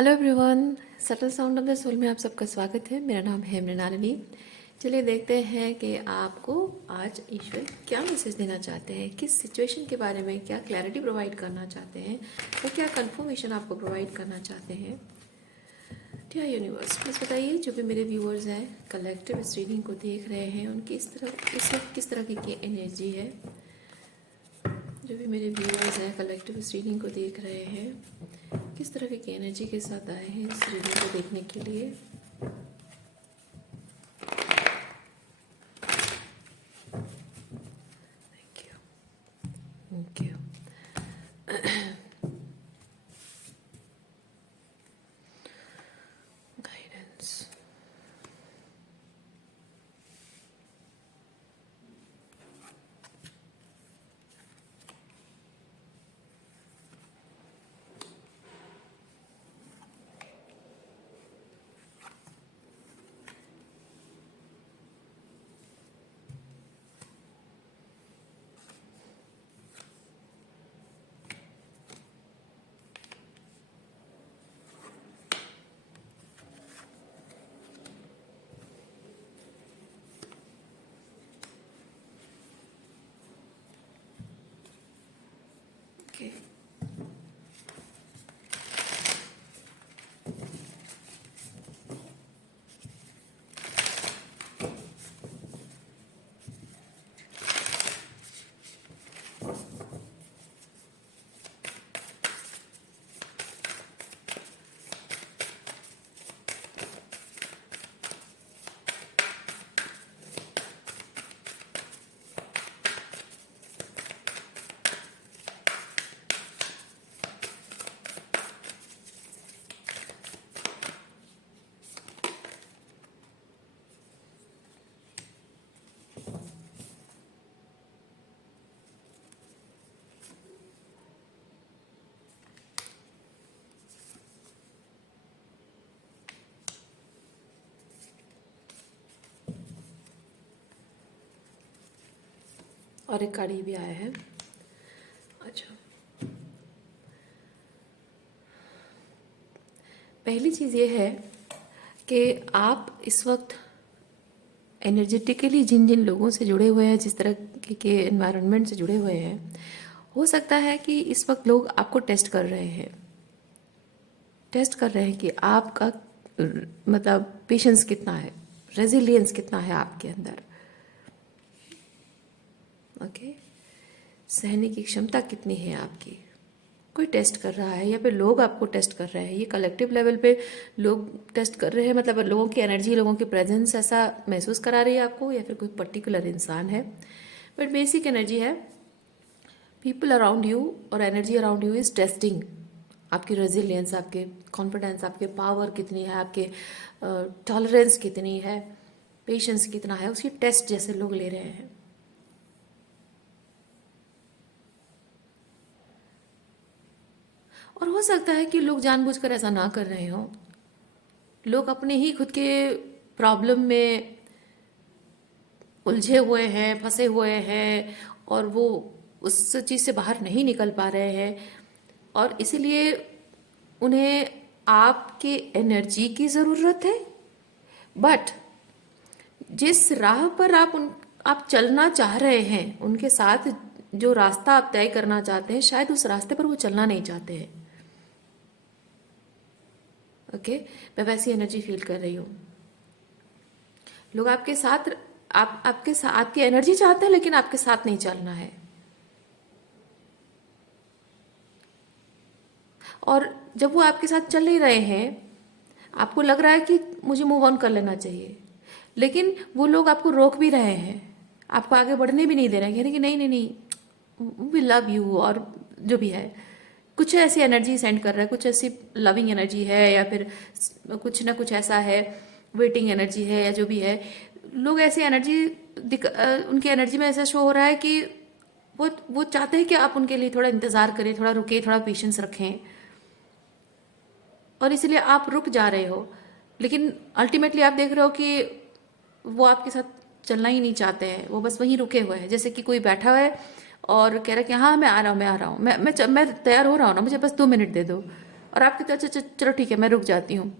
Hello everyone, subtle sound of the soul में आप सबका स्वागत है। मेरा नाम है मृणालिनी। चलिए देखते हैं कि आपको आज ईश्वर क्या मैसेज देना चाहते हैं, किस सिचुएशन के बारे में क्या क्लैरिटी प्रोवाइड करना चाहते हैं और क्या कंफर्मेशन आपको प्रोवाइड करना चाहते हैं। डियर यूनिवर्स, प्लीज़ बताइए जो भी मेरे व्यूअर्स हैं कलेक्टिव इस रीडिंग को देख रहे हैं उनकी इस वक्त किस तरह की एनर्जी है। जो भी मेरे व्यूअर्स हैं कलेक्टिव इस रीडिंग को देख रहे हैं किस तरह की एनर्जी के साथ आए हैं इस रीडिंग को देखने के लिए। Thank you, thank you. Guidance. Okay, और एक कार्ड भी आया है। अच्छा, पहली चीज़ ये है कि आप इस वक्त एनर्जेटिकली जिन जिन लोगों से जुड़े हुए हैं, जिस तरह के एनवायरनमेंट से जुड़े हुए हैं, हो सकता है कि इस वक्त लोग आपको टेस्ट कर रहे हैं। टेस्ट कर रहे हैं कि आपका मतलब पेशेंस कितना है, रेजिलियंस कितना है आपके अंदर। ओके, सहने की क्षमता कितनी है आपकी। कोई टेस्ट कर रहा है या फिर लोग आपको टेस्ट कर रहे हैं। ये कलेक्टिव लेवल पे लोग टेस्ट कर रहे हैं, मतलब लोगों की एनर्जी, लोगों की प्रेजेंस ऐसा महसूस करा रही है आपको, या फिर कोई पर्टिकुलर इंसान है। बट बेसिक एनर्जी है पीपल अराउंड यू, और energy around you is testing आपकी रेजिलियंस, आपके कॉन्फिडेंस, आपके पावर कितनी है, आपके टॉलरेंस कितनी है, पेशेंस कितना है, उसकी टेस्ट जैसे लोग ले रहे हैं। और हो सकता है कि लोग जानबूझकर ऐसा ना कर रहे हों। लोग अपने ही खुद के प्रॉब्लम में उलझे हुए हैं, फंसे हुए हैं, और वो उस चीज़ से बाहर नहीं निकल पा रहे हैं, और इसीलिए उन्हें आपके एनर्जी की ज़रूरत है। बट जिस राह पर आप चलना चाह रहे हैं, उनके साथ जो रास्ता आप तय करना चाहते हैं, शायद उस रास्ते पर वो चलना नहीं चाहते हैं। ओके, मैं वैसी एनर्जी फील कर रही हूँ। लोग आपके साथ आपके साथ आपकी एनर्जी चाहते हैं, लेकिन आपके साथ नहीं चलना है। और जब वो आपके साथ चल नहीं रहे हैं, आपको लग रहा है कि मुझे मूव ऑन कर लेना चाहिए, लेकिन वो लोग आपको रोक भी रहे हैं, आपको आगे बढ़ने भी नहीं दे रहे हैं। कह रहे हैं कि नहीं नहीं नहीं, वी लव यू, और जो भी है कुछ ऐसी एनर्जी सेंड कर रहा है, कुछ ऐसी लविंग एनर्जी है, या फिर कुछ ना कुछ ऐसा है, वेटिंग एनर्जी है, या जो भी है। लोग ऐसी एनर्जी उनकी एनर्जी में ऐसा शो हो रहा है कि वो चाहते हैं कि आप उनके लिए थोड़ा इंतज़ार करें, थोड़ा रुके, थोड़ा पेशेंस रखें, और इसलिए आप रुक जा रहे हो। लेकिन अल्टीमेटली आप देख रहे हो कि वो आपके साथ चलना ही नहीं चाहते हैं, वो बस वहीं रुके हुए हैं। जैसे कि कोई बैठा हुआ है और कह रहा है कि हाँ मैं आ रहा हूँ, मैं आ रहा हूँ, मैं तैयार हो रहा हूँ ना, मुझे बस 2 मिनट दे दो। और आप कहते हो अच्छा अच्छा चलो ठीक है मैं रुक जाती हूँ।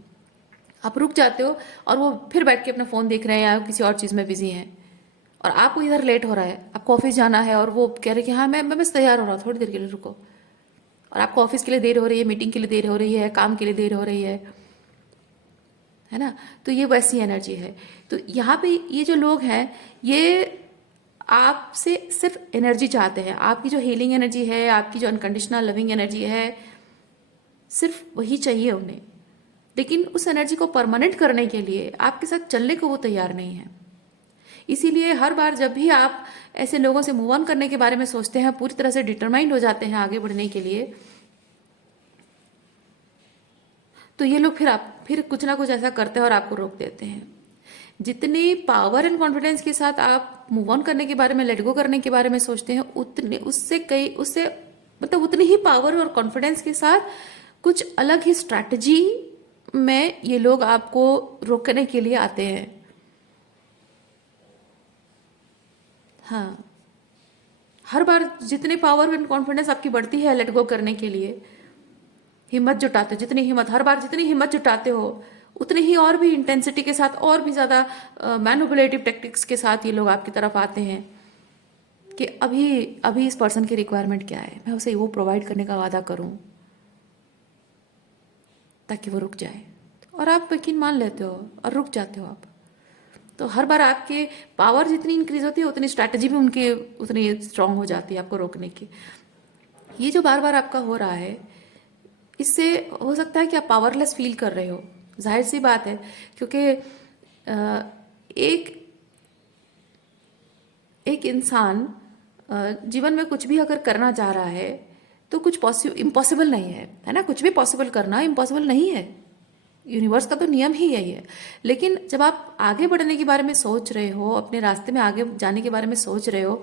आप रुक जाते हो और वो फिर बैठ के अपना फ़ोन देख रहे हैं या किसी और चीज़ में बिजी हैं, और आपको इधर लेट हो रहा है, आपको ऑफिस जाना है, और वो कह रहे कि हाँ मैं बस तैयार हो रहा हूँ, थोड़ी देर के लिए रुको, और आपको ऑफिस के लिए देर हो रही है, मीटिंग के लिए देर हो रही है, काम के लिए देर हो रही है ना। तो ये वैसी एनर्जी है। तो यहाँ पे ये जो लोग हैं, ये आपसे सिर्फ एनर्जी चाहते हैं, आपकी जो हीलिंग एनर्जी है, आपकी जो अनकंडीशनल लविंग एनर्जी है, सिर्फ वही चाहिए उन्हें। लेकिन उस एनर्जी को परमानेंट करने के लिए आपके साथ चलने को वो तैयार नहीं है। इसीलिए हर बार जब भी आप ऐसे लोगों से मूव ऑन करने के बारे में सोचते हैं, पूरी तरह से डिटरमाइंड हो जाते हैं आगे बढ़ने के लिए, तो ये लोग फिर कुछ ना कुछ ऐसा करते हैं और आपको रोक देते हैं। जितनी पावर एंड कॉन्फिडेंस के साथ आप मूव ऑन करने के बारे में, लेट गो करने के बारे में सोचते हैं, उतने उससे मतलब उतनी ही पावर और कॉन्फिडेंस के साथ कुछ अलग ही स्ट्रैटेजी में ये लोग आपको रोकने के लिए आते हैं। हाँ, हर बार जितनी पावर एंड कॉन्फिडेंस आपकी बढ़ती है लेट गो करने के लिए, हिम्मत जुटाते हो, जितनी हिम्मत, हर बार जितनी हिम्मत जुटाते हो, उतनी ही और भी इंटेंसिटी के साथ और भी ज़्यादा मैनिपुलेटिव टेक्टिक्स के साथ ये लोग आपकी तरफ आते हैं कि अभी अभी इस पर्सन की रिक्वायरमेंट क्या है, मैं उसे वो प्रोवाइड करने का वादा करूं ताकि वो रुक जाए। और आप यकीन मान लेते हो और रुक जाते हो आप। तो हर बार आपके पावर जितनी इंक्रीज होती है, उतनी स्ट्रैटेजी भी उनकी उतनी स्ट्रांग हो जाती है आपको रोकने की। ये जो बार बार आपका हो रहा है, इससे हो सकता है कि आप पावरलेस फील कर रहे हो, जाहिर सी बात है, क्योंकि एक एक इंसान जीवन में कुछ भी अगर करना चाह रहा है तो कुछ इम्पॉसिबल नहीं है ना। कुछ भी पॉसिबल करना इम्पॉसिबल नहीं है, यूनिवर्स का तो नियम ही यही है। लेकिन जब आप आगे बढ़ने के बारे में सोच रहे हो, अपने रास्ते में आगे जाने के बारे में सोच रहे हो,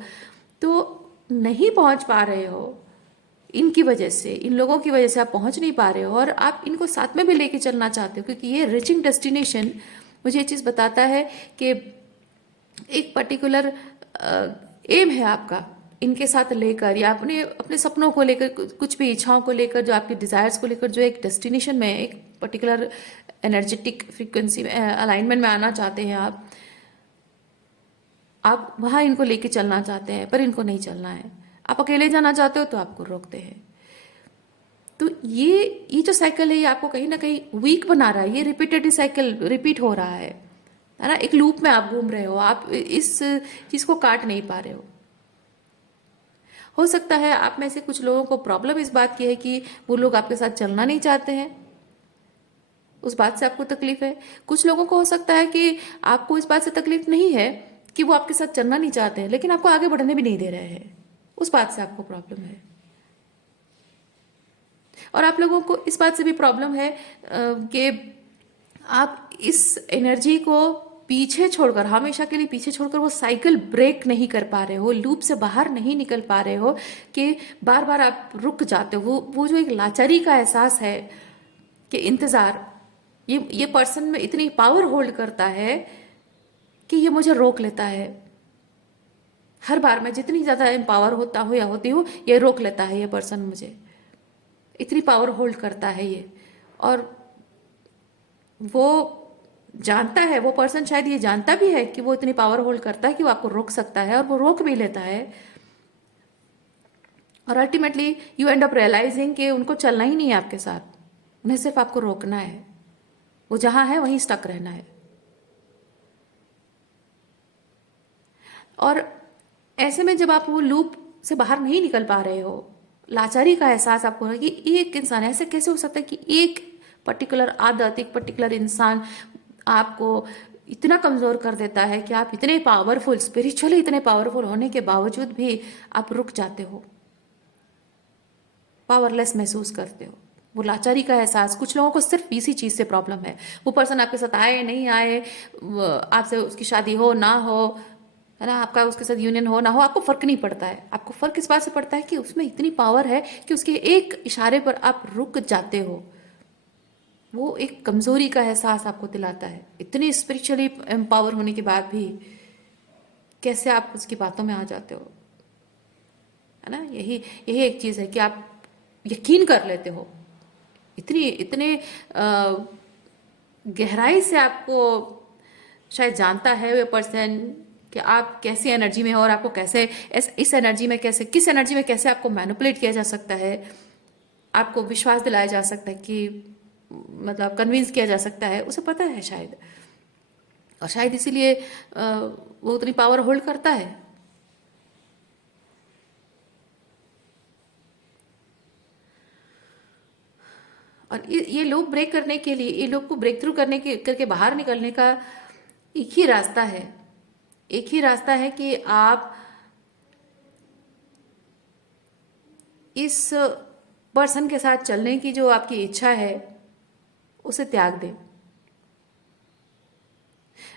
तो नहीं पहुंच पा रहे हो, इनकी वजह से, इन लोगों की वजह से आप पहुंच नहीं पा रहे हो, और आप इनको साथ में भी लेके चलना चाहते हो, क्योंकि ये रीचिंग डेस्टिनेशन मुझे ये चीज़ बताता है कि एक पर्टिकुलर एम है आपका इनके साथ लेकर, या अपने अपने सपनों को लेकर, कुछ भी इच्छाओं को लेकर, जो आपके डिजायर्स को लेकर, जो एक डेस्टिनेशन में, एक पर्टिकुलर एनर्जेटिक फ्रीक्वेंसी में, अलाइनमेंट में आना चाहते हैं आप वहां इनको लेके चलना चाहते हैं, पर इनको नहीं चलना है। आप अकेले जाना चाहते हो तो आपको रोकते हैं। तो ये जो साइकिल है, ये आपको कहीं ना कहीं वीक बना रहा है। ये रिपीटेड साइकिल रिपीट हो रहा है ना। एक लूप में आप घूम रहे हो, आप इस चीज को काट नहीं पा रहे हो सकता है आप में से कुछ लोगों को प्रॉब्लम इस बात की है कि वो लोग आपके साथ चलना नहीं चाहते हैं, उस बात से आपको तकलीफ है। कुछ लोगों को हो सकता है कि आपको इस बात से तकलीफ नहीं है कि वो आपके साथ चलना नहीं चाहते हैं, लेकिन आपको आगे बढ़ने भी नहीं दे रहे हैं, उस बात से आपको प्रॉब्लम है। और आप लोगों को इस बात से भी प्रॉब्लम है कि आप इस एनर्जी को पीछे छोड़कर, हमेशा के लिए पीछे छोड़कर, वो साइकिल ब्रेक नहीं कर पा रहे हो, लूप से बाहर नहीं निकल पा रहे हो, कि बार बार आप रुक जाते हो। वो जो एक लाचारी का एहसास है कि इंतजार, ये पर्सन में इतनी पावर होल्ड करता है कि ये मुझे रोक लेता है। हर बार मैं जितनी ज्यादा एम्पावर होता हूँ या होती हूँ, ये रोक लेता है, ये पर्सन मुझे इतनी पावर होल्ड करता है ये। और वो जानता है, वो पर्सन शायद ये जानता भी है कि वो इतनी पावर होल्ड करता है कि वो आपको रोक सकता है, और वो रोक भी लेता है। और ultimately you end up realising कि उनको चलना ही नहीं है आपके साथ, उन्हें सिर्फ आपको रोकना है, वो जहां है वहीं स्टक रहना है। और ऐसे में जब आप वो लूप से बाहर नहीं निकल पा रहे हो, लाचारी का एहसास आपको है कि एक इंसान, ऐसे कैसे हो सकता है कि एक पर्टिकुलर आदत, एक पर्टिकुलर इंसान आपको इतना कमजोर कर देता है कि आप इतने पावरफुल, स्पिरिचुअली इतने पावरफुल होने के बावजूद भी आप रुक जाते हो, पावरलेस महसूस करते हो। वो लाचारी का एहसास, कुछ लोगों को सिर्फ इसी चीज से प्रॉब्लम है। वो पर्सन आपके साथ आए नहीं आए, आपसे उसकी शादी हो ना हो, है ना, आपका उसके साथ यूनियन हो ना हो, आपको फर्क नहीं पड़ता है। आपको फर्क इस बात से पड़ता है कि उसमें इतनी पावर है कि उसके एक इशारे पर आप रुक जाते हो। वो एक कमजोरी का एहसास आपको दिलाता है। इतनी स्पिरिचुअली एम्पावर होने के बाद भी कैसे आप उसकी बातों में आ जाते हो, है ना। यही यही एक चीज है कि आप यकीन कर लेते हो इतने गहराई से आपको शायद जानता है वो पर्सन कि आप कैसी एनर्जी में हो और आपको कैसे इस एनर्जी में कैसे, किस एनर्जी में कैसे आपको मैनिपुलेट किया जा सकता है, आपको विश्वास दिलाया जा सकता है कि मतलब कन्विंस किया जा सकता है, उसे पता है शायद। और शायद इसीलिए वो उतनी पावर होल्ड करता है। और ये लोग ब्रेक करने के लिए, ये लोग को ब्रेक थ्रू करके बाहर निकलने का एक ही रास्ता है। एक ही रास्ता है कि आप इस पर्सन के साथ चलने की जो आपकी इच्छा है उसे त्याग दें।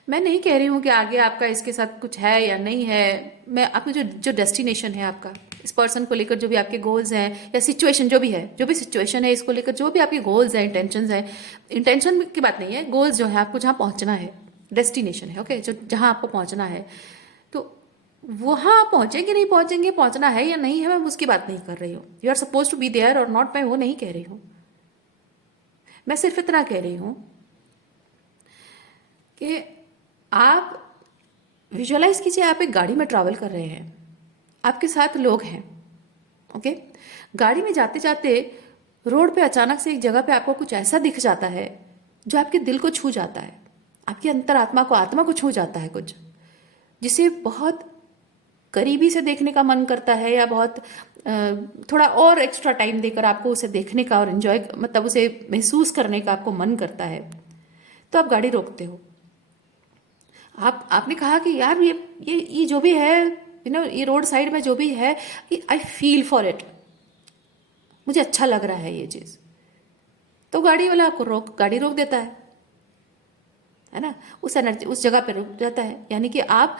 मैं नहीं कह रही हूं कि आगे आपका इसके साथ कुछ है या नहीं है। मैं आपकी जो डेस्टिनेशन है आपका, इस पर्सन को लेकर जो भी आपके गोल्स हैं या सिचुएशन जो भी है, जो भी सिचुएशन है इसको लेकर जो भी आपके गोल्स हैं, इंटेंशंस हैं, इंटेंशन की बात नहीं है, गोल्स जो है आपको जहाँ पहुँचना है, डेस्टिनेशन है, ओके, जो जहाँ आपको पहुँचना है, तो वहाँ आप पहुँचेंगे नहीं पहुँचेंगे, पहुँचना है या नहीं है, मैं उसकी बात नहीं कर रही हूँ। You are suppose to be there और नॉट, मैं वो नहीं कह रही हूँ। मैं सिर्फ इतना कह रही हूँ कि आप विजुअलाइज कीजिए, आप एक गाड़ी में ट्रैवल कर रहे हैं, आपके साथ लोग हैं, ओके। गाड़ी में जाते जाते रोड पे अचानक से एक जगह पे आपको कुछ ऐसा दिख जाता है जो आपके दिल को छू जाता है, आपकी अंतरात्मा को, आत्मा को छू जाता है, कुछ जिसे बहुत करीबी से देखने का मन करता है, या बहुत थोड़ा और एक्स्ट्रा टाइम देकर आपको उसे देखने का और एंजॉय, मतलब उसे महसूस करने का आपको मन करता है। तो आप गाड़ी रोकते हो। आपने कहा कि यार ये जो भी है, ये रोड साइड में जो भी है, आई फील फॉर इट, मुझे अच्छा लग रहा है ये चीज़। तो गाड़ी वाला आपको गाड़ी रोक देता है ना, उस एनर्जी उस जगह पे रुक जाता है। यानी कि आप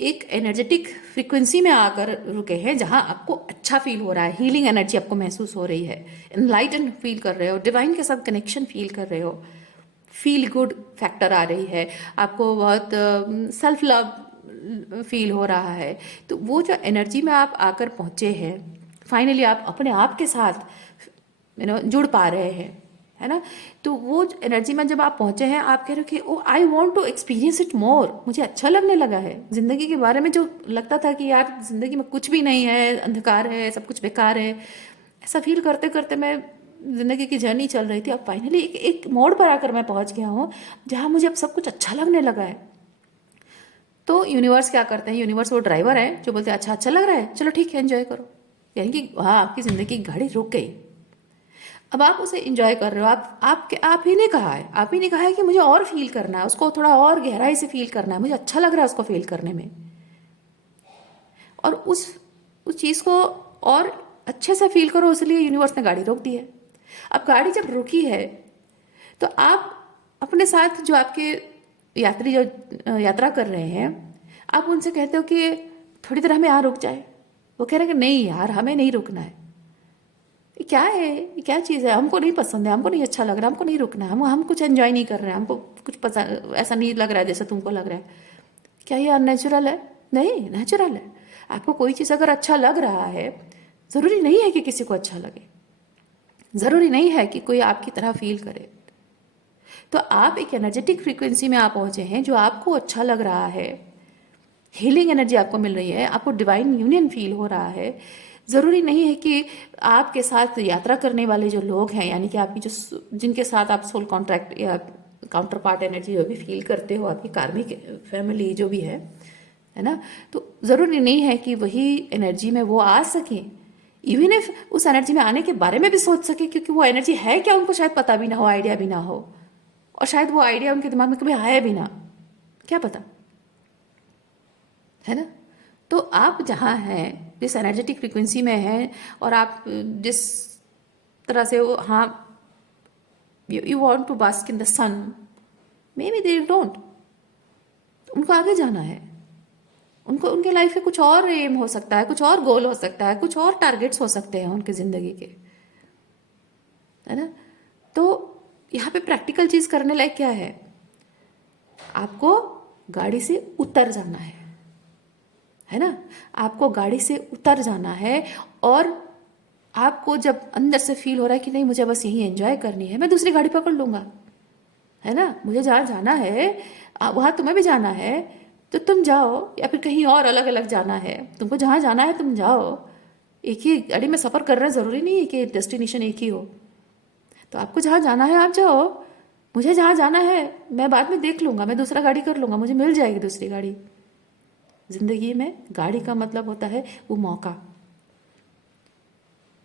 एक एनर्जेटिक फ्रीक्वेंसी में आकर रुके हैं जहां आपको अच्छा फील हो रहा है, हीलिंग एनर्जी आपको महसूस हो रही है, एनलाइटन फील कर रहे हो, डिवाइन के साथ कनेक्शन फील कर रहे हो, फील गुड फैक्टर आ रही है, आपको बहुत सेल्फ लव फील हो रहा है। तो वो जो एनर्जी में आप आकर पहुँचे हैं, फाइनली आप अपने आप के साथ जुड़ पा रहे हैं, है ना। तो वो एनर्जी में जब आप पहुंचे हैं, आप कह रहे हो कि oh I want to experience it more, मुझे अच्छा लगने लगा है। जिंदगी के बारे में जो लगता था कि यार जिंदगी में कुछ भी नहीं है, अंधकार है, सब कुछ बेकार है, ऐसा फील करते करते मैं जिंदगी की जर्नी चल रही थी। अब फाइनली एक मोड़ पर आकर मैं पहुंच गया हूँ जहाँ मुझे अब सब कुछ अच्छा लगने लगा है। तो यूनिवर्स क्या करते हैं, यूनिवर्स वो ड्राइवर है जो बोलते हैं अच्छा लग रहा है, चलो ठीक है, एंजॉय करो। यानी कि हाँ, आपकी जिंदगी की गाड़ी रुक गई, अब आप उसे एंजॉय कर रहे हो। आप ही ने कहा है, आप ही ने कहा है कि मुझे और फील करना है, उसको थोड़ा और गहराई से फील करना है, मुझे अच्छा लग रहा है उसको फील करने में, और उस चीज़ को और अच्छे से फील करो, इसलिए यूनिवर्स ने गाड़ी रोक दी है। अब गाड़ी जब रुकी है तो आप अपने साथ जो आपके यात्री जो यात्रा कर रहे हैं, आप उनसे कहते हो कि थोड़ी देर हमें यहाँ रुक जाए। वो कह रहे हैं कि नहीं यार, हमें नहीं रुकना है, ये क्या है, ये क्या चीज़ है, हमको नहीं पसंद है, हमको नहीं अच्छा लग रहा, हमको नहीं रुकना है, हम कुछ एंजॉय नहीं कर रहे हैं, हमको कुछ पसंद ऐसा नहीं लग रहा है जैसा तुमको लग रहा है। क्या ये अननेचुरल है? नहीं, नेचुरल है। आपको कोई चीज़ अगर अच्छा लग रहा है, ज़रूरी नहीं है कि किसी को अच्छा लगे, ज़रूरी नहीं है कि कोई आपकी तरह फील करे। तो आप एक एनर्जेटिक फ्रीक्वेंसी में आप पहुँचे हैं जो आपको अच्छा लग रहा है, हीलिंग एनर्जी आपको मिल रही है, आपको डिवाइन यूनियन फील हो रहा है। ज़रूरी नहीं है कि आपके साथ यात्रा करने वाले जो लोग हैं, यानी कि आपकी जो जिनके साथ आप सोल कॉन्ट्रैक्ट या काउंटर पार्ट एनर्जी जो भी फील करते हो, आपकी कार्मिक फैमिली जो भी है ना, तो ज़रूरी नहीं है कि वही एनर्जी में वो आ सकें। इवन इफ उस एनर्जी में आने के बारे में भी सोच सके, क्योंकि वो एनर्जी है क्या उनको शायद पता भी ना हो, आइडिया भी ना हो, और शायद वो आइडिया उनके दिमाग में कभी आया भी ना, क्या पता, है ना। तो आप जहाँ हैं, जिस एनर्जेटिक फ्रीक्वेंसी में हैं, और आप जिस तरह से वो, हाँ, you want to bask in the sun, maybe they don't, उनको आगे जाना है, उनको उनके लाइफ में कुछ और एम हो सकता है, कुछ और गोल हो सकता है, कुछ और टारगेट्स हो सकते हैं उनकी ज़िंदगी के, है ना। तो यहाँ पे प्रैक्टिकल चीज़ करने लायक क्या है, आपको गाड़ी से उतर जाना है ना, आपको गाड़ी से उतर जाना है और आपको जब अंदर से फील हो रहा है कि नहीं मुझे बस यही एंजॉय करनी है, मैं दूसरी गाड़ी पकड़ लूँगा, है ना, मुझे जहाँ जाना है वहाँ तुम्हें भी जाना है तो तुम जाओ, या फिर कहीं और अलग अलग जाना है, तुमको जहाँ जाना है तुम जाओ। एक ही गाड़ी में सफ़र कर रहे हैं, ज़रूरी नहीं है कि डेस्टिनेशन एक ही हो। तो आपको जहाँ जाना है आप जाओ, मुझे जहाँ जाना है मैं बाद में देख लूँगा, मैं दूसरा गाड़ी कर लूँगा, मुझे मिल जाएगी दूसरी गाड़ी। ज़िंदगी में गाड़ी का मतलब होता है वो मौका,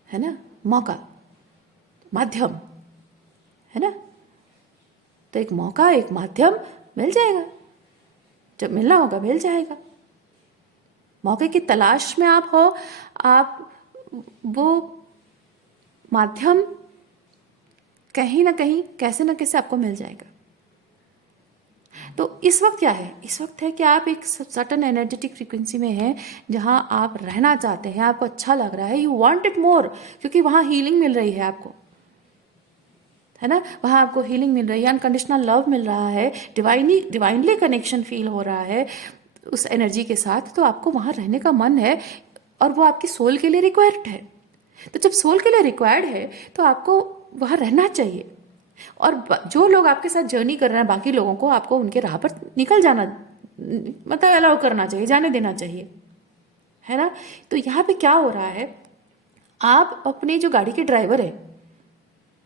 है ना, मौका, माध्यम, है ना। तो एक मौका, एक माध्यम मिल जाएगा, जब मिलना होगा मिल जाएगा। मौके की तलाश में आप हो, आप वो माध्यम कहीं ना कहीं कैसे ना कैसे आपको मिल जाएगा। तो इस वक्त क्या है, इस वक्त है कि आप एक सर्टन एनर्जेटिक फ्रीक्वेंसी में हैं जहां आप रहना चाहते हैं, आपको अच्छा लग रहा है, यू वांट इट मोर, क्योंकि वहां हीलिंग मिल रही है आपको, है ना, वहां आपको हीलिंग मिल रही है, अनकंडीशनल लव मिल रहा है, डिवाइनली कनेक्शन फील हो रहा है उस एनर्जी के साथ, तो आपको वहां रहने का मन है और वो आपकी सोल के लिए रिक्वायर्ड है। तो जब सोल के लिए रिक्वायर्ड है तो आपको वहां रहना चाहिए। और जो लोग आपके साथ जर्नी कर रहे हैं, बाकी लोगों को आपको उनके राह पर निकल जाना, मतलब अलाउ करना चाहिए, जाने देना चाहिए, है ना। तो यहाँ पे क्या हो रहा है, आप अपने जो गाड़ी के ड्राइवर है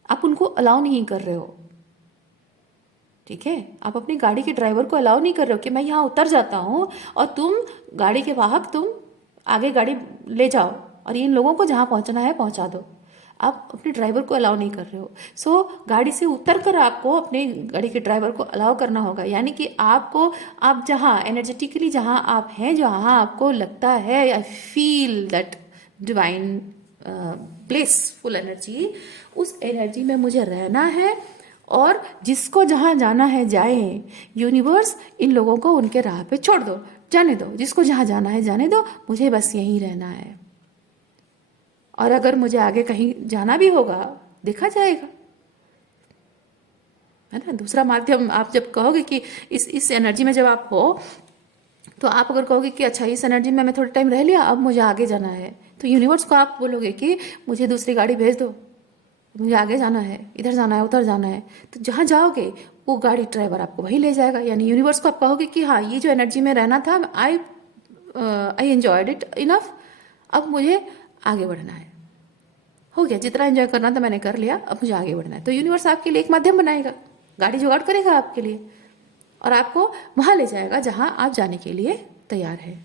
आप उनको अलाउ नहीं कर रहे हो, ठीक है, आप अपनी गाड़ी के ड्राइवर को अलाउ नहीं कर रहे हो कि मैं यहाँ उतर जाता हूँ और तुम गाड़ी के वाहक तुम आगे गाड़ी ले जाओ और इन लोगों को जहाँ पहुँचना है पहुँचा दो। आप अपने ड्राइवर को अलाउ नहीं कर रहे हो। सो गाड़ी से उतर कर आपको अपने गाड़ी के ड्राइवर को अलाउ करना होगा, यानी कि आपको, आप जहाँ एनर्जेटिकली जहाँ आप हैं, जहाँ आपको लगता है I feel that divine blissful energy, उस एनर्जी में मुझे रहना है और जिसको जहाँ जाना है जाए। यूनिवर्स इन लोगों को उनके राह पे छोड़ दो, जाने दो, जिसको जहाँ जाना है जाने दो, मुझे बस यहीं रहना है। और अगर मुझे आगे कहीं जाना भी होगा देखा जाएगा, है ना। दूसरा माध्यम, आप जब कहोगे कि इस एनर्जी में जब आप हो, तो आप अगर कहोगे कि अच्छा इस एनर्जी में मैं थोड़ा टाइम रह लिया, अब मुझे आगे जाना है, तो यूनिवर्स को आप बोलोगे कि मुझे दूसरी गाड़ी भेज दो, मुझे आगे जाना है, इधर जाना है, उधर जाना है। तो जहाँ जाओगे वो गाड़ी ड्राइवर आपको वहीं ले जाएगा। यानी यूनिवर्स को आप कहोगे कि हाँ ये जो एनर्जी में रहना था, आई एंजॉयड इट इनफ, अब मुझे आगे बढ़ना है, हो गया, जितना एंजॉय करना था मैंने कर लिया, अब मुझे आगे बढ़ना है। तो यूनिवर्स आपके लिए एक माध्यम बनाएगा, गाड़ी जुगाड़ करेगा आपके लिए और आपको वहाँ ले जाएगा जहाँ आप जाने के लिए तैयार है।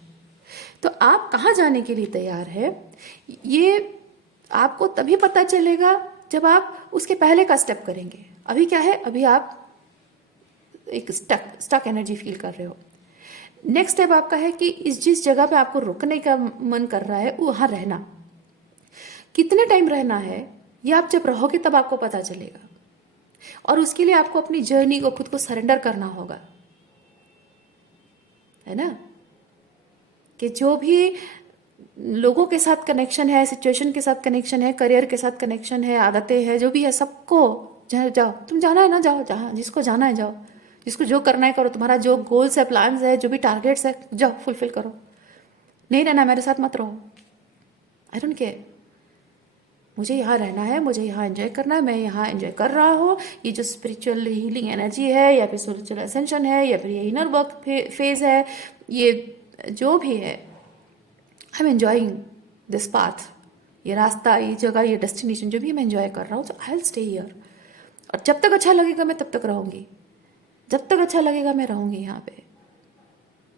तो आप कहाँ जाने के लिए तैयार है, ये आपको तभी पता चलेगा जब आप उसके पहले का स्टेप करेंगे। अभी क्या है, अभी आप एक स्टक एनर्जी फील कर रहे हो। नेक्स्ट स्टेप आपका है कि जिस जगह पे आपको रुकने का मन कर रहा है वहाँ रहना। कितने टाइम रहना है ये आप जब रहोगे तब आपको पता चलेगा, और उसके लिए आपको अपनी जर्नी को खुद को सरेंडर करना होगा, है ना। कि जो भी लोगों के साथ कनेक्शन है, सिचुएशन के साथ कनेक्शन है, करियर के साथ कनेक्शन है, आदतें हैं, जो भी है, सबको जाओ, तुम जाना है ना जाओ, जहाँ जिसको जाना है जाओ, जिसको जो करना है करो, तुम्हारा जो गोल्स है, प्लान्स है, जो भी टारगेट्स है, जाओ फुलफिल करो। नहीं रहना मेरे साथ मत रहो, आई डोंट केयर, मुझे यहाँ रहना है, मुझे यहाँ एंजॉय करना है, मैं यहाँ एंजॉय कर रहा हूँ। ये जो स्पिरिचुअल हीलिंग एनर्जी है, या फिर स्पिरिचुअल असेंशन है, या फिर ये इनर वर्क फेज है, ये जो भी है, I am enjoying this path, ये रास्ता, ये जगह, ये डेस्टिनेशन जो भी मैं एंजॉय कर रहा हूँ, तो आई विल स्टे हियर। और जब तक अच्छा लगेगा मैं तब तक रहूँगी, जब तक अच्छा लगेगा मैं रहूँगी यहाँ पे,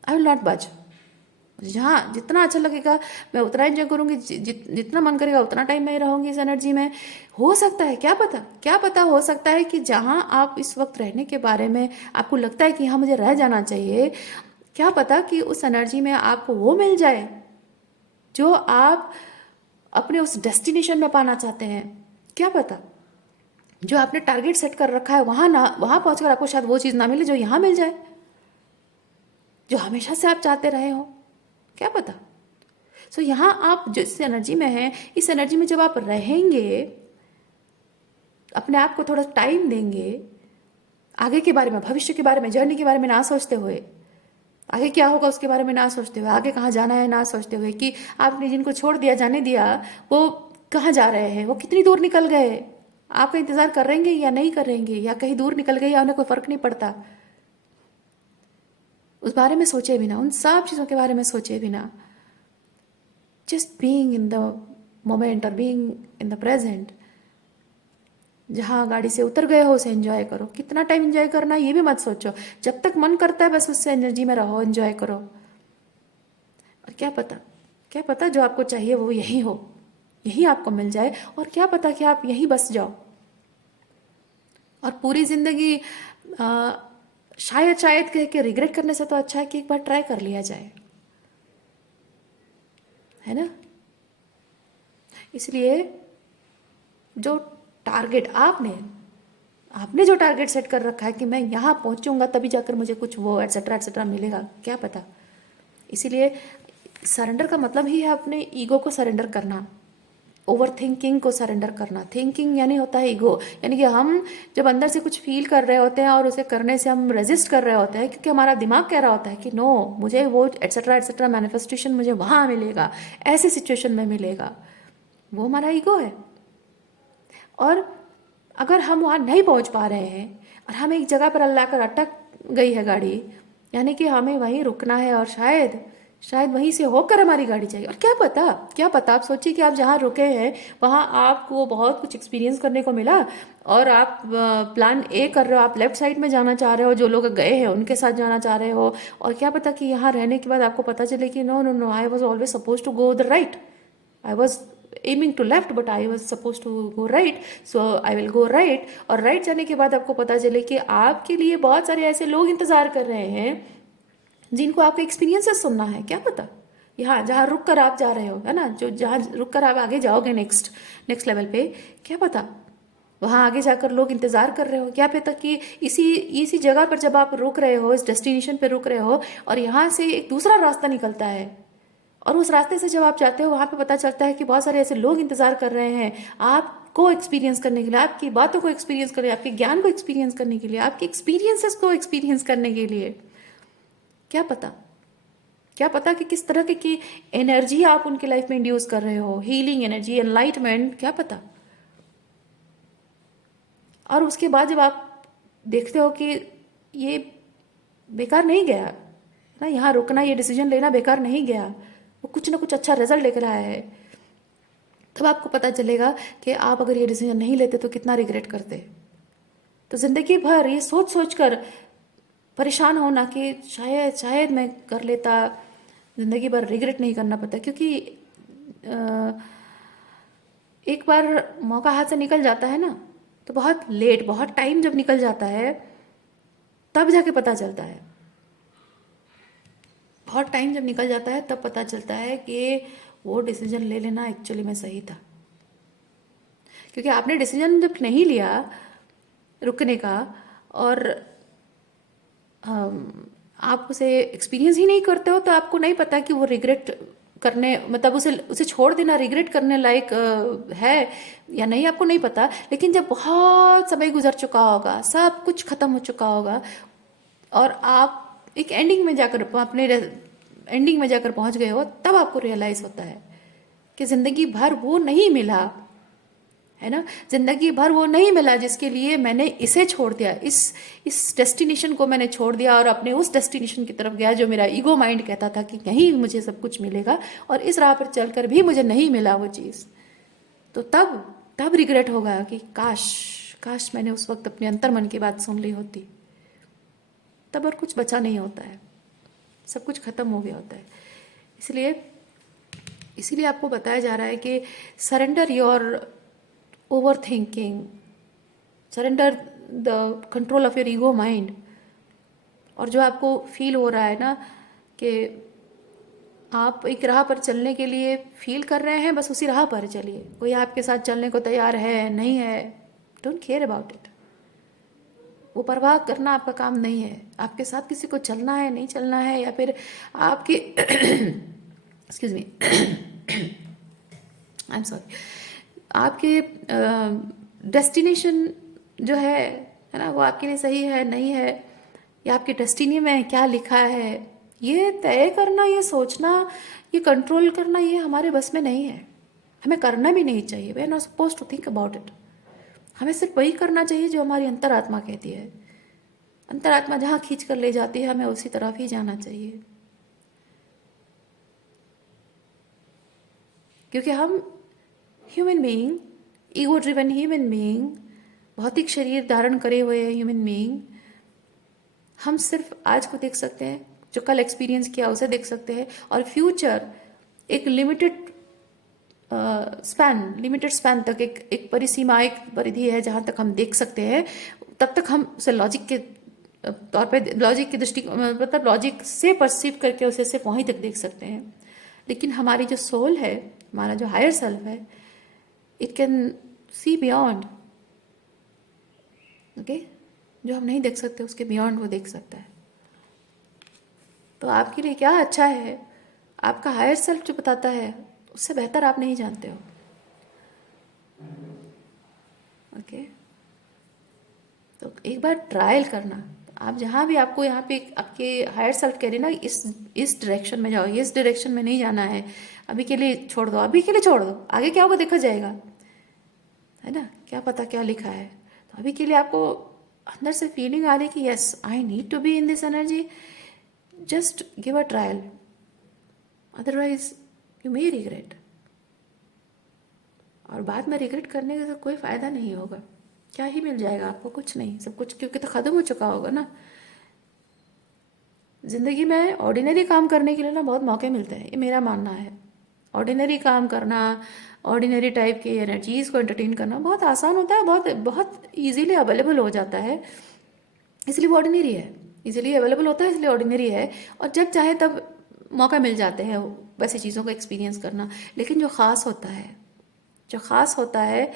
आई विल नॉट बच। जहाँ जितना अच्छा लगेगा मैं उतना एंजॉय करूँगी, जितना मन करेगा उतना टाइम मैं रहूँगी इस एनर्जी में। हो सकता है, क्या पता, क्या पता, हो सकता है कि जहाँ आप इस वक्त रहने के बारे में आपको लगता है कि यहाँ मुझे रह जाना चाहिए, क्या पता कि उस एनर्जी में आपको वो मिल जाए जो आप अपने उस डेस्टिनेशन में पाना चाहते हैं। क्या पता जो आपने टारगेट सेट कर रखा है वहाँ ना, वहाँ पहुँचकर आपको शायद वो चीज़ ना मिले जो यहाँ मिल जाए, जो हमेशा से आप चाहते रहे हो, क्या पता। सो यहाँ आप जिस एनर्जी में हैं, इस एनर्जी में जब आप रहेंगे, अपने आप को थोड़ा टाइम देंगे, आगे के बारे में, भविष्य के बारे में, जर्नी के बारे में ना सोचते हुए, आगे क्या होगा उसके बारे में ना सोचते हुए, आगे कहाँ जाना है ना सोचते हुए, कि आपने जिनको छोड़ दिया, जाने दिया, वो कहाँ जा रहे हैं, वो कितनी दूर निकल गए, आपका इंतज़ार करेंगे या नहीं करेंगे, या कहीं दूर निकल गए या उन्हें कोई फ़र्क नहीं पड़ता। उस बारे में सोचे बिना, उन सब चीज़ों के बारे में सोचे बिना, just being in the moment और बीइंग इन द प्रेजेंट। जहाँ गाड़ी से उतर गए हो उसे एंजॉय करो। कितना टाइम एंजॉय करना है ये भी मत सोचो, जब तक मन करता है बस उससे एनर्जी में रहो, एंजॉय करो। और क्या पता जो आपको चाहिए वो यही हो, यही आपको मिल जाए, और क्या पता कि आप यहीं बस जाओ। और पूरी जिंदगी शायद शायद कह के रिग्रेट करने से तो अच्छा है कि एक बार ट्राई कर लिया जाए, है ना। इसलिए जो टारगेट आपने जो टारगेट सेट कर रखा है कि मैं यहाँ पहुँचूंगा तभी जाकर मुझे कुछ वो एटसेट्रा एटसेट्रा मिलेगा, क्या पता। इसीलिए सरेंडर का मतलब ही है अपने ईगो को सरेंडर करना, ओवर थिंकिंग को सरेंडर करना। थिंकिंग यानी होता है ईगो, यानी कि हम जब अंदर से कुछ फील कर रहे होते हैं और उसे करने से हम रेजिस्ट कर रहे होते हैं, क्योंकि हमारा दिमाग कह रहा होता है कि नो, मुझे वो एटसेट्रा एटसेट्रा मैनिफेस्टेशन मुझे वहाँ मिलेगा, ऐसी सिचुएशन में मिलेगा, वो हमारा ईगो है। और अगर हम वहाँ नहीं पहुँच पा रहे हैं और हम एक जगह पर अल्लाह कर अटक गई है गाड़ी, यानी कि हमें वहीं रुकना है और शायद वहीं से होकर हमारी गाड़ी चाहिए। और क्या पता आप सोचिए कि आप जहाँ रुके हैं वहाँ आपको बहुत कुछ एक्सपीरियंस करने को मिला, और आप प्लान ए कर रहे हो, आप लेफ्ट साइड में जाना चाह रहे हो, जो लोग गए हैं उनके साथ जाना चाह रहे हो, और क्या पता कि यहाँ रहने के बाद आपको पता चले कि no no no, I was always suppose to go the right, I was aiming to left but I was suppose to go right, so I will go right. और राइट जाने के बाद आपको पता चले कि आपके लिए बहुत सारे ऐसे लोग इंतजार कर रहे हैं जिनको आपके एक्सपीरियंसेस सुनना है। क्या पता यहाँ जहाँ रुक कर आप जा रहे हो, है ना, जो जहाँ रुक कर आप आगे जाओगे नेक्स्ट लेवल पे, क्या पता वहाँ आगे जाकर लोग इंतज़ार कर रहे हो। क्या पता कि इसी जगह पर जब आप रुक रहे हो, इस डेस्टिनेशन पे रुक रहे हो, और यहाँ से एक दूसरा रास्ता निकलता है, और उस रास्ते से जब आप जाते हो वहाँ पे पता चलता है कि बहुत सारे ऐसे लोग इंतज़ार कर रहे हैं आपको एक्सपीरियंस करने के लिए, आपकी बातों को एक्सपीरियंस करने, आपके ज्ञान को एक्सपीरियंस करने के लिए, आपके एक्सपीरियंसेस को एक्सपीरियंस करने के लिए। क्या पता कि किस तरह की एनर्जी आप उनकी लाइफ में इंड्यूस कर रहे हो, हीलिंग एनर्जी, एनलाइटमेंट, क्या पता। और उसके बाद जब आप देखते हो कि ये बेकार नहीं गया ना, यहाँ रुकना, ये डिसीजन लेना बेकार नहीं गया, वो कुछ ना कुछ अच्छा रिजल्ट लेकर आया है, तब आपको पता चलेगा कि आप अगर ये डिसीजन नहीं लेते तो कितना रिग्रेट करते। तो जिंदगी भर ये सोच सोच कर परेशान होना कि शायद मैं कर लेता, जिंदगी भर रिग्रेट नहीं करना पड़ता। क्योंकि एक बार मौका हाथ से निकल जाता है ना, तो बहुत लेट, बहुत टाइम जब निकल जाता है तब जाके पता चलता है, बहुत टाइम जब निकल जाता है तब पता चलता है कि वो डिसीजन ले लेना एक्चुअली में सही था। क्योंकि आपने डिसीजन जब नहीं लिया रुकने का, और आप उसे एक्सपीरियंस ही नहीं करते हो, तो आपको नहीं पता कि वो रिग्रेट करने, मतलब उसे छोड़ देना रिग्रेट करने लायक है या नहीं, आपको नहीं पता। लेकिन जब बहुत समय गुजर चुका होगा, सब कुछ खत्म हो चुका होगा, और आप एक एंडिंग में जाकर पहुंच गए हो, तब आपको रियलाइज होता है कि जिंदगी भर वो नहीं मिला, है ना, जिंदगी भर वो नहीं मिला जिसके लिए मैंने इसे छोड़ दिया, इस डेस्टिनेशन को मैंने छोड़ दिया और अपने उस डेस्टिनेशन की तरफ गया जो मेरा ईगो माइंड कहता था कि यहीं मुझे सब कुछ मिलेगा, और इस राह पर चलकर भी मुझे नहीं मिला वो चीज़। तो तब रिग्रेट होगा कि काश मैंने उस वक्त अपने अंतर मन की बात सुन ली होती। तब और कुछ बचा नहीं होता है, सब कुछ खत्म हो गया होता है। इसीलिए आपको बताया जा रहा है कि surrender your over thinking, surrender the control of your ego mind. और जो आपको फील हो रहा है ना कि आप एक राह पर चलने के लिए फील कर रहे हैं, बस उसी राह पर चलिए। कोई आपके साथ चलने को तैयार है नहीं है, डोंट केयर अबाउट इट। वो परवाह करना आपका काम नहीं है। आपके साथ किसी को चलना है नहीं चलना है, या फिर आपके excuse me, I am sorry, आपके डेस्टिनेशन जो है ना, वो आपके लिए सही है नहीं है, या आपके डेस्टिनी में क्या लिखा है, ये तय करना, ये सोचना, ये कंट्रोल करना, ये हमारे बस में नहीं है। हमें करना भी नहीं चाहिए, we are not suppose to think about it. हमें सिर्फ वही करना चाहिए जो हमारी अंतरात्मा कहती है। अंतरात्मा जहाँ खींच कर ले जाती है, हमें उसी तरफ ही जाना चाहिए, क्योंकि हम human being, ego driven human being, भौतिक शरीर धारण करे हुए ह्यूमन बीइंग, हम सिर्फ आज को देख सकते हैं, जो कल एक्सपीरियंस किया उसे देख सकते हैं, और फ्यूचर एक लिमिटेड स्पैन तक, एक परिसीमा, एक परिधि है जहाँ तक हम देख सकते हैं। तब तक हम उसे लॉजिक के तौर पे, लॉजिक की दृष्टि, मतलब लॉजिक से परसीव करके उसे सिर्फ वहीं तक देख सकते हैं। लेकिन हमारी जो सोल है, हमारा जो हायर सेल्फ है, it can see beyond, okay, जो हम नहीं देख सकते उसके बियॉन्ड वो देख सकता है। तो आपके लिए क्या अच्छा है, आपका हायर सेल्फ जो बताता है उससे बेहतर आप नहीं जानते हो, ओके। तो एक बार ट्रायल करना, आप जहाँ भी आपको यहाँ पे आपके हायर सेल्फ कह रहे ना, इस डायरेक्शन में जाओ, इस डायरेक्शन में नहीं जाना है, अभी के लिए छोड़ दो, अभी के लिए छोड़ दो, आगे क्या होगा देखा जाएगा, है ना, क्या पता क्या लिखा है। तो अभी के लिए आपको अंदर से फीलिंग आ रही कि yes I need to be in this energy, just give a trial, otherwise you may regret. और बाद में रिग्रेट करने का कोई फ़ायदा नहीं होगा, क्या ही मिल जाएगा आपको, कुछ नहीं, सब कुछ क्योंकि तो ख़त्म हो चुका होगा ना। ज़िंदगी में ऑर्डिनरी काम करने के लिए ना बहुत मौके मिलते हैं, ये मेरा मानना है। ऑर्डिनरी काम करना, ऑर्डिनरी टाइप की एनर्जीज़ को एंटरटेन करना बहुत आसान होता है, बहुत बहुत ईजीली अवेलेबल हो जाता है, इसलिए वो ऑर्डिनरी है, इजीली अवेलेबल होता है इसलिए ऑर्डिनरी है। और जब चाहे तब मौका मिल जाते हैं वैसी चीज़ों को एक्सपीरियंस करना। लेकिन जो ख़ास होता है, जो ख़ास होता है,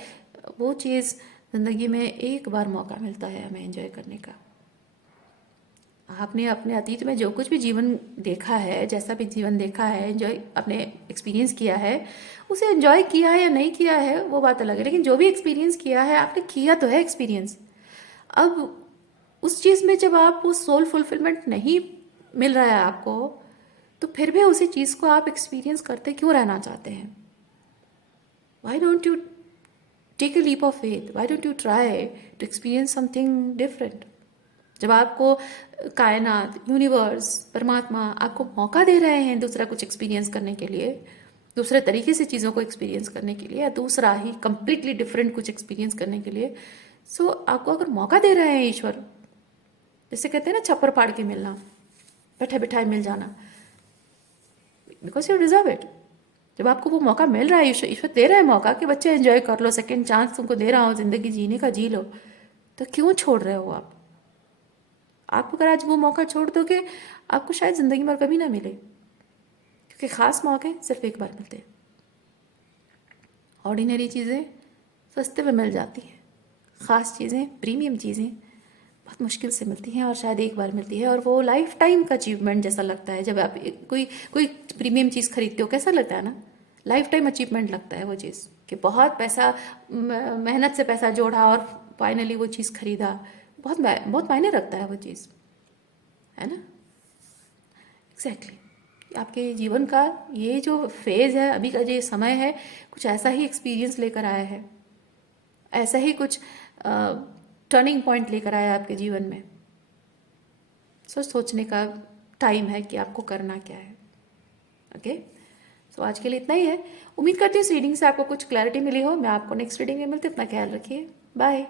वो चीज़ ज़िंदगी में एक बार मौका मिलता है हमें एंजॉय करने का। आपने अपने अतीत में जो कुछ भी जीवन देखा है, जैसा भी जीवन देखा है, एंजॉय अपने एक्सपीरियंस किया है, उसे एंजॉय किया है या नहीं किया है वो बात अलग है, लेकिन जो भी एक्सपीरियंस किया है आपने किया तो है एक्सपीरियंस। अब उस चीज़ में जब आप वो सोल फुलफिलमेंट नहीं मिल रहा है आपको, तो फिर भी उसी चीज़ को आप एक्सपीरियंस करते क्यों रहना चाहते हैं? Why don't you take a leap of faith, why don't you try to experience something different? जब आपको कायनात, यूनिवर्स, परमात्मा आपको मौका दे रहे हैं दूसरा कुछ एक्सपीरियंस करने के लिए, दूसरे तरीके से चीज़ों को एक्सपीरियंस करने के लिए, या दूसरा ही कंप्लीटली डिफरेंट कुछ एक्सपीरियंस करने के लिए, सो आपको अगर मौका दे रहे हैं ईश्वर, जैसे कहते हैं ना छप्पर फाड़ के मिलना, बैठे बिठाए मिल जाना, बिकॉज यू डिजर्व इट। जब आपको वो मौका मिल रहा है, ईश्वर दे रहा है मौका कि बच्चे एंजॉय कर लो, सेकेंड चांस तुमको दे रहा हूँ ज़िंदगी जीने का, जी लो, तो क्यों छोड़ रहे हो आप? आप अगर आज वो मौका छोड़ दोगे, आपको शायद ज़िंदगी में और कभी ना मिले, क्योंकि ख़ास मौके सिर्फ एक बार मिलते हैं। ऑर्डिनरी चीज़ें सस्ते में मिल जाती हैं, ख़ास चीज़ें, प्रीमियम चीज़ें बहुत मुश्किल से मिलती हैं और शायद एक बार मिलती है, और वो लाइफ टाइम का अचीवमेंट जैसा लगता है। जब आप कोई कोई प्रीमियम चीज़ खरीदते हो, कैसा लगता है ना, लाइफ टाइम अचीवमेंट लगता है वो चीज़, कि बहुत पैसा, मेहनत से पैसा जोड़ा और फाइनली वो चीज़ खरीदा, बहुत बहुत मायने रखता है वो चीज़, है ना। एग्जैक्टली आपके जीवन का ये जो फेज़ है, अभी का जो समय है, कुछ ऐसा ही एक्सपीरियंस लेकर आया है, ऐसा ही कुछ टर्निंग पॉइंट लेकर आया है आपके जीवन में। सोचने का टाइम है कि आपको करना क्या है, ओके। सो आज के लिए इतना ही है। उम्मीद करती हूँ इस रीडिंग से आपको कुछ क्लैरिटी मिली हो। मैं आपको नेक्स्ट रीडिंग में मिलती हूँ। अपना ख्याल रखिए, बाय।